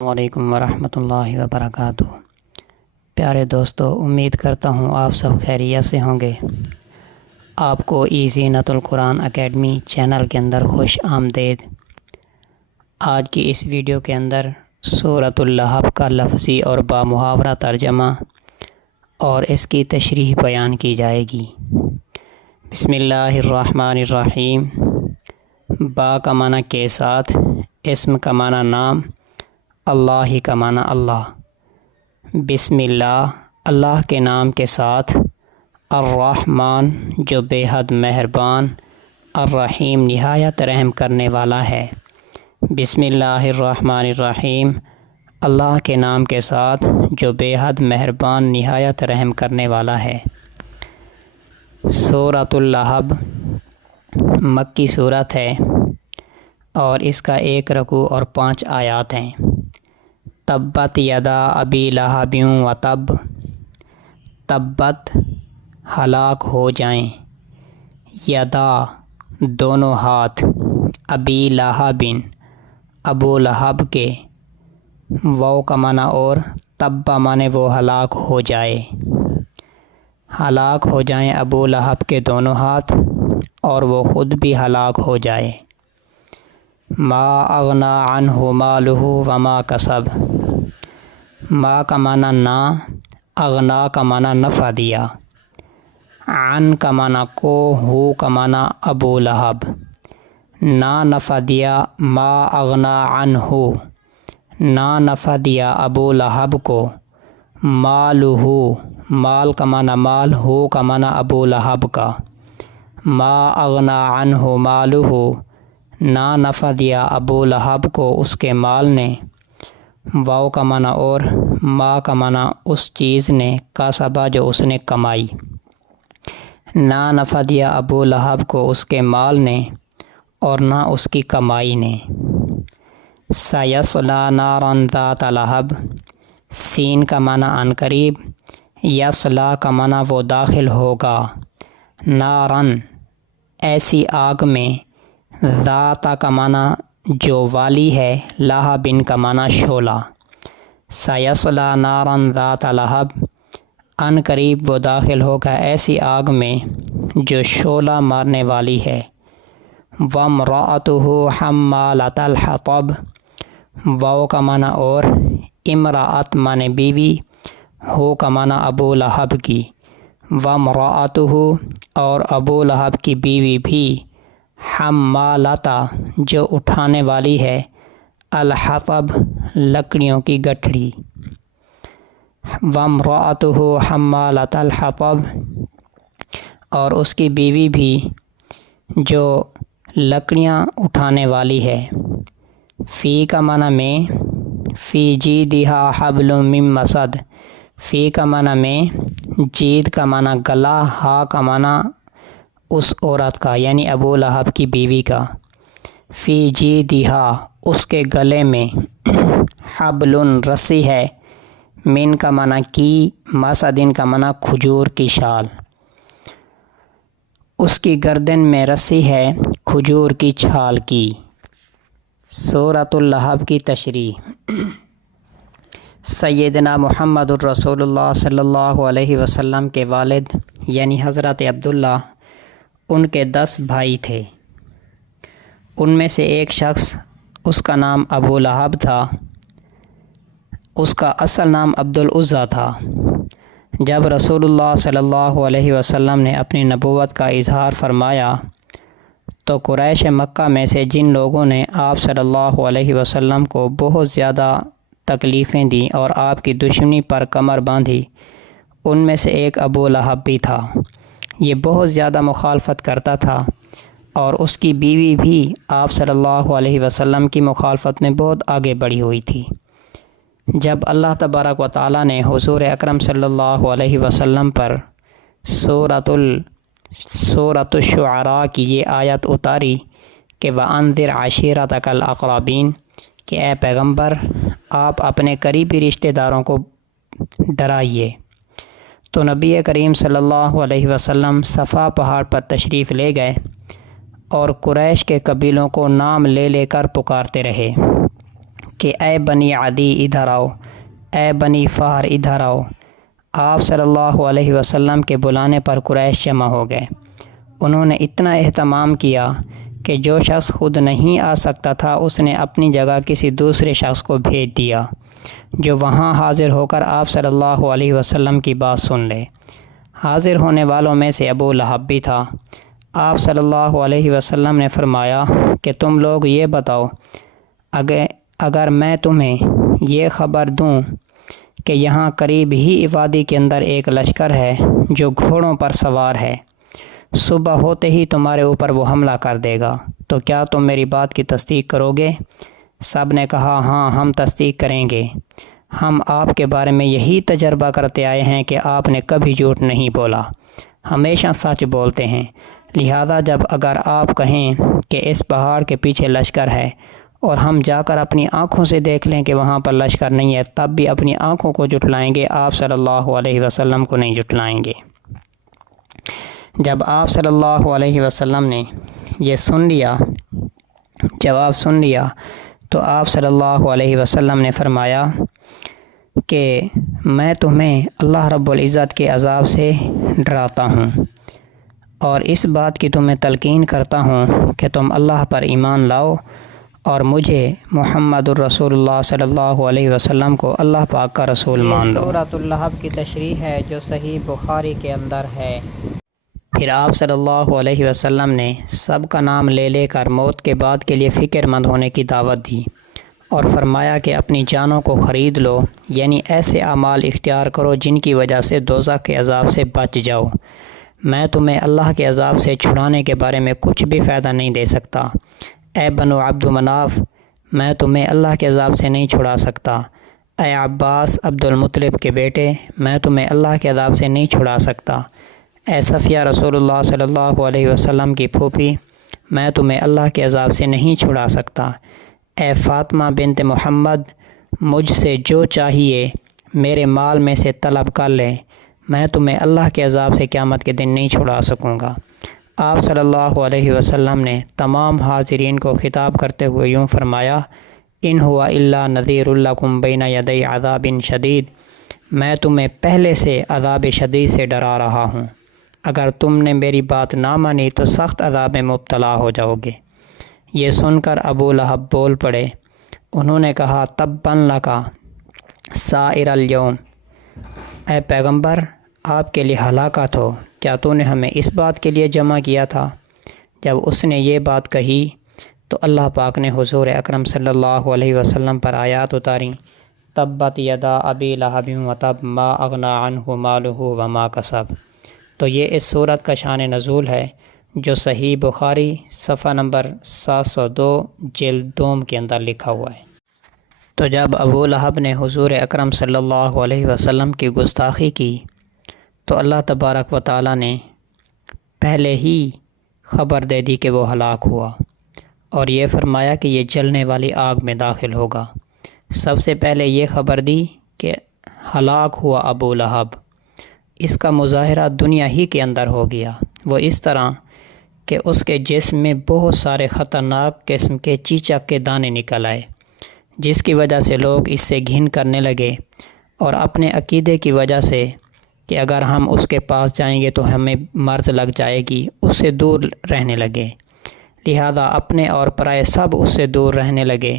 السلام علیکم ورحمۃ اللہ وبرکاتہ۔ پیارے دوستو، امید کرتا ہوں آپ سب خیریت سے ہوں گے۔ آپ کو زینت القرآن اکیڈمی چینل کے اندر خوش آمدید۔ آج کی اس ویڈیو کے اندر سورۃ اللہب کا لفظی اور بامحاورہ ترجمہ اور اس کی تشریح بیان کی جائے گی۔ بسم اللہ الرحمن الرحیم۔ با کا معنی کے ساتھ، اسم کا معنی نام، اللہ کا معنی اللہ۔ بسم اللہ، اللہ کے نام کے ساتھ، الرحمن جو بے حد مہربان، الرحیم نہایت رحم کرنے والا ہے۔ بسم اللہ الرحمن الرحیم، اللہ کے نام کے ساتھ جو بے حد مہربان نہایت رحم کرنے والا ہے۔ سورۃ اللہب مکی سورت ہے اور اس کا 1 رکوع اور 5 آیات ہیں۔ تبت یدا ابی لہب وتب، تبت ہلاک ہو جائیں، یدا دونوں ہاتھ، ابی لہب ابو لہب کے، واو کا معنی اور، تب معنی وہ ہلاک ہو جائے، ہلاک ہو جائیں ابو لہب کے دونوں ہاتھ اور وہ خود بھی ہلاک ہو جائے۔ ما اغنا عنہ مالہ وما کسب، ما کا معنی نہ، اغنا کا معنی نفع دیا، عن کا معنی کو، ہو کا معنی ابو لہب، نہ نفع دیا، ما اغنا عنہ نہ نفع دیا ابو لہب کو، مالہ مال کا معنی مال، ہو کا معنی ابو لہب کا، ما اغنا عنہ مالہ نہ نفع دیا ابو لہب کو اس کے مال نے، واو کا معنی اور، ما کا معنی اس چیز نے، کسبہ جو اس نے کمائی، نہ نفع دیا ابو لہب کو اس کے مال نے اور نہ اس کی کمائی نے۔ سیصلی نارا ذات لہب، سین کا معنی عنقریب، یصلی کا معنی وہ داخل ہوگا، نارن ایسی آگ میں، ذات کا معنی جو والی ہے، لہب کا معنی شعلہ، سیصلی نارا ذات لہب ان قریب وہ داخل ہوگا ایسی آگ میں جو شعلہ مارنے والی ہے۔ وامرأتہ حمالۃ الحطب، واو کا معنی اور، امرأت معنی بیوی، ہو کا معنی ابو لہب کی، وامرأتہ اور ابو لہب کی بیوی بھی، حمالۃ جو اٹھانے والی ہے، الحطب لکڑیوں کی گٹھڑی، وامرأتہ حمالۃ الحطب اور اس کی بیوی بھی جو لکڑیاں اٹھانے والی ہے۔ فی کا معنی میں، فی جیدہا حبل من مسد، فی کا معنی میں، جید کا معنی گلا، ہا کا معنی اس عورت کا یعنی ابو لہب کی بیوی کا، فی جیدہا اس کے گلے میں، حبل رسی ہے، من کا معنی کی، مسدن کا معنی کھجور کی شال، اس کی گردن میں رسی ہے کھجور کی چھال کی۔ سورۃ اللہب کی تشریح۔ سیدنا محمد الرسول اللہ صلی اللہ علیہ وسلم کے والد یعنی حضرت عبداللہ، ان کے 10 بھائی تھے۔ ان میں سے ایک شخص، اس کا نام ابو لہب تھا، اس کا اصل نام عبدالعزیٰ تھا۔ جب رسول اللہ صلی اللہ علیہ وسلم نے اپنی نبوت کا اظہار فرمایا تو قریش مکہ میں سے جن لوگوں نے آپ صلی اللہ علیہ وسلم کو بہت زیادہ تکلیفیں دیں اور آپ کی دشمنی پر کمر باندھی، ان میں سے ایک ابو لہب بھی تھا۔ یہ بہت زیادہ مخالفت کرتا تھا اور اس کی بیوی بھی آپ صلی اللہ علیہ وسلم کی مخالفت میں بہت آگے بڑھی ہوئی تھی۔ جب اللہ تبارک و تعالیٰ نے حضور اکرم صلی اللہ علیہ وسلم پر سورۃ الشعراء کی یہ آیت اتاری کہ وَأَنذِرْ عَشِيرَتَكَ الْأَقْرَبِينَ، کہ اے پیغمبر آپ اپنے قریبی رشتہ داروں کو ڈرائیے، تو نبی کریم صلی اللہ علیہ وسلم صفا پہاڑ پر تشریف لے گئے اور قریش کے قبیلوں کو نام لے لے کر پکارتے رہے کہ اے بنی عدی ادھر آؤ، اے بنی فہر ادھر آؤ۔ آپ صلی اللہ علیہ وسلم کے بلانے پر قریش جمع ہو گئے۔ انہوں نے اتنا اہتمام کیا کہ جو شخص خود نہیں آ سکتا تھا اس نے اپنی جگہ کسی دوسرے شخص کو بھیج دیا جو وہاں حاضر ہو کر آپ صلی اللہ علیہ وسلم کی بات سن لے۔ حاضر ہونے والوں میں سے ابو لہب بھی تھا۔ آپ صلی اللہ علیہ وسلم نے فرمایا کہ تم لوگ یہ بتاؤ، اگر میں تمہیں یہ خبر دوں کہ یہاں قریب ہی وادی کے اندر ایک لشکر ہے جو گھوڑوں پر سوار ہے، صبح ہوتے ہی تمہارے اوپر وہ حملہ کر دے گا، تو کیا تم میری بات کی تصدیق کرو گے؟ سب نے کہا ہاں، ہم تصدیق کریں گے۔ ہم آپ کے بارے میں یہی تجربہ کرتے آئے ہیں کہ آپ نے کبھی جھوٹ نہیں بولا، ہمیشہ سچ بولتے ہیں، لہذا جب اگر آپ کہیں کہ اس پہاڑ کے پیچھے لشکر ہے اور ہم جا کر اپنی آنکھوں سے دیکھ لیں کہ وہاں پر لشکر نہیں ہے، تب بھی اپنی آنکھوں کو جھٹلائیں گے، آپ صلی اللہ علیہ وسلم کو نہیں جھٹلائیں گے۔ جب آپ صلی اللہ علیہ وسلم نے یہ جواب سن لیا تو آپ صلی اللہ علیہ وسلم نے فرمایا کہ میں تمہیں اللہ رب العزت کے عذاب سے ڈراتا ہوں اور اس بات کی تمہیں تلقین کرتا ہوں کہ تم اللہ پر ایمان لاؤ اور مجھے محمد الرسول اللہ صلی اللہ علیہ وسلم کو اللہ پاک کا رسول مان لو۔ سورۃ اللہب کی تشریح ہے جو صحیح بخاری کے اندر ہے۔ پھر آپ صلی اللہ علیہ وسلم نے سب کا نام لے لے کر موت کے بعد کے لیے فکر مند ہونے کی دعوت دی اور فرمایا کہ اپنی جانوں کو خرید لو، یعنی ایسے اعمال اختیار کرو جن کی وجہ سے دوزخ کے عذاب سے بچ جاؤ۔ میں تمہیں اللہ کے عذاب سے چھڑانے کے بارے میں کچھ بھی فائدہ نہیں دے سکتا۔ اے بنو عبد مناف، میں تمہیں اللہ کے عذاب سے نہیں چھڑا سکتا۔ اے عباس عبد المطلب کے بیٹے، میں تمہیں اللہ کے عذاب سے نہیں چھڑا سکتا۔ اے صفیہ رسول اللہ صلی اللہ علیہ وسلم کی پھوپھی، میں تمہیں اللہ کے عذاب سے نہیں چھڑا سکتا۔ اے فاطمہ بنت محمد، مجھ سے جو چاہیے میرے مال میں سے طلب کر لے، میں تمہیں اللہ کے عذاب سے قیامت کے دن نہیں چھڑا سکوں گا۔ آپ صلی اللہ علیہ وسلم نے تمام حاضرین کو خطاب کرتے ہوئے یوں فرمایا، ان ہوا الا نذیر لکم بین یدی عذاب شدید، میں تمہیں پہلے سے عذاب شدید سے ڈرا رہا ہوں، اگر تم نے میری بات نہ مانی تو سخت عذاب میں مبتلا ہو جاؤ گے۔ یہ سن کر ابو لہب بول پڑے، انہوں نے کہا تبا لکا سائر الیوم، اے پیغمبر آپ کے لیے ہلاکت ہو، کیا تو نے ہمیں اس بات کے لیے جمع کیا تھا؟ جب اس نے یہ بات کہی تو اللہ پاک نے حضور اکرم صلی اللہ علیہ وسلم پر آیات اتاریں، تبت یدا ابی لہب وتب ما اغنی عنہ مالہ وما کسب۔ تو یہ اس سورت کا شان نزول ہے جو صحیح بخاری صفحہ نمبر 702 جلد دوم کے اندر لکھا ہوا ہے۔ تو جب ابو لہب نے حضور اکرم صلی اللہ علیہ وسلم کی گستاخی کی تو اللہ تبارک و تعالیٰ نے پہلے ہی خبر دے دی کہ وہ ہلاک ہوا اور یہ فرمایا کہ یہ جلنے والی آگ میں داخل ہوگا۔ سب سے پہلے یہ خبر دی کہ ہلاک ہوا ابو لہب، اس کا مظاہرہ دنیا ہی کے اندر ہو گیا، وہ اس طرح کہ اس کے جسم میں بہت سارے خطرناک قسم کے چیچک کے دانے نکل آئے، جس کی وجہ سے لوگ اس سے گھن کرنے لگے اور اپنے عقیدے کی وجہ سے کہ اگر ہم اس کے پاس جائیں گے تو ہمیں مرض لگ جائے گی، اس سے دور رہنے لگے، لہذا اپنے اور پرائے سب اس سے دور رہنے لگے۔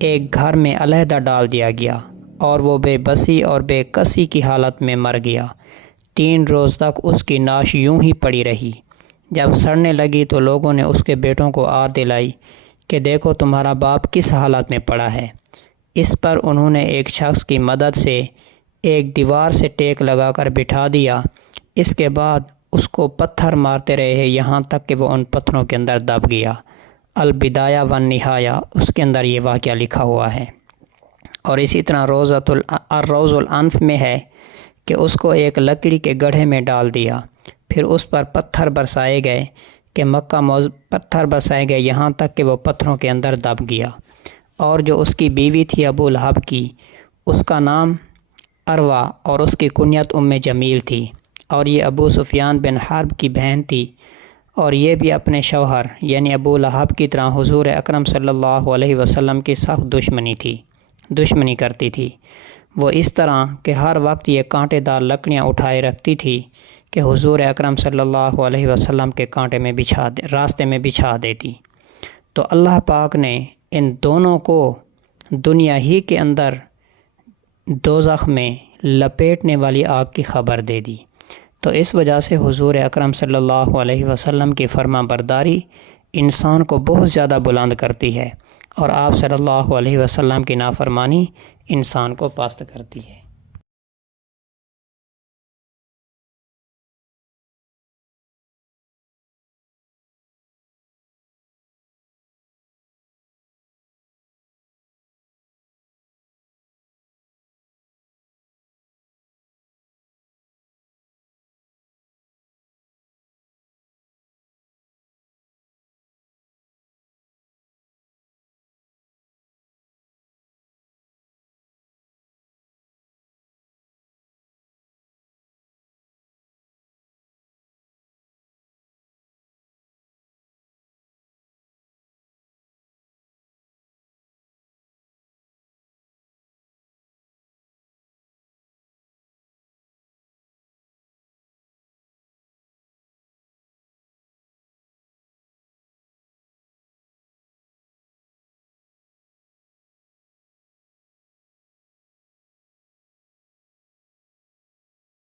ایک گھر میں علیحدہ ڈال دیا گیا اور وہ بے بسی اور بے کسی کی حالت میں مر گیا۔ 3 روز تک اس کی ناش یوں ہی پڑی رہی۔ جب سڑنے لگی تو لوگوں نے اس کے بیٹوں کو آر دلائی کہ دیکھو تمہارا باپ کس حالت میں پڑا ہے۔ اس پر انہوں نے ایک شخص کی مدد سے ایک دیوار سے ٹیک لگا کر بٹھا دیا، اس کے بعد اس کو پتھر مارتے رہے یہاں تک کہ وہ ان پتھروں کے اندر دب گیا۔ البدایہ والنہایہ اس کے اندر یہ واقعہ لکھا ہوا ہے۔ اور اسی طرح روض الانف میں ہے کہ اس کو ایک لکڑی کے گڑھے میں ڈال دیا، پھر اس پر پتھر برسائے گئے کہ پتھر برسائے گئے یہاں تک کہ وہ پتھروں کے اندر دب گیا۔ اور جو اس کی بیوی تھی ابو لہب کی، اس کا نام اروا اور اس کی کنیت ام جمیل تھی، اور یہ ابو سفیان بن حرب کی بہن تھی، اور یہ بھی اپنے شوہر یعنی ابو لہب کی طرح حضور اکرم صلی اللہ علیہ وسلم کی سخت دشمنی کرتی تھی۔ وہ اس طرح کہ ہر وقت یہ کانٹے دار لکڑیاں اٹھائے رکھتی تھی کہ حضور اکرم صلی اللہ علیہ وسلم کے راستے میں بچھا دیتی۔ تو اللہ پاک نے ان دونوں کو دنیا ہی کے اندر دوزخ میں لپیٹنے والی آگ کی خبر دے دی۔ تو اس وجہ سے حضور اکرم صلی اللہ علیہ وسلم کی فرما برداری انسان کو بہت زیادہ بلند کرتی ہے، اور آپ صلی اللہ علیہ وسلم کی نافرمانی انسان کو پست کرتی ہے۔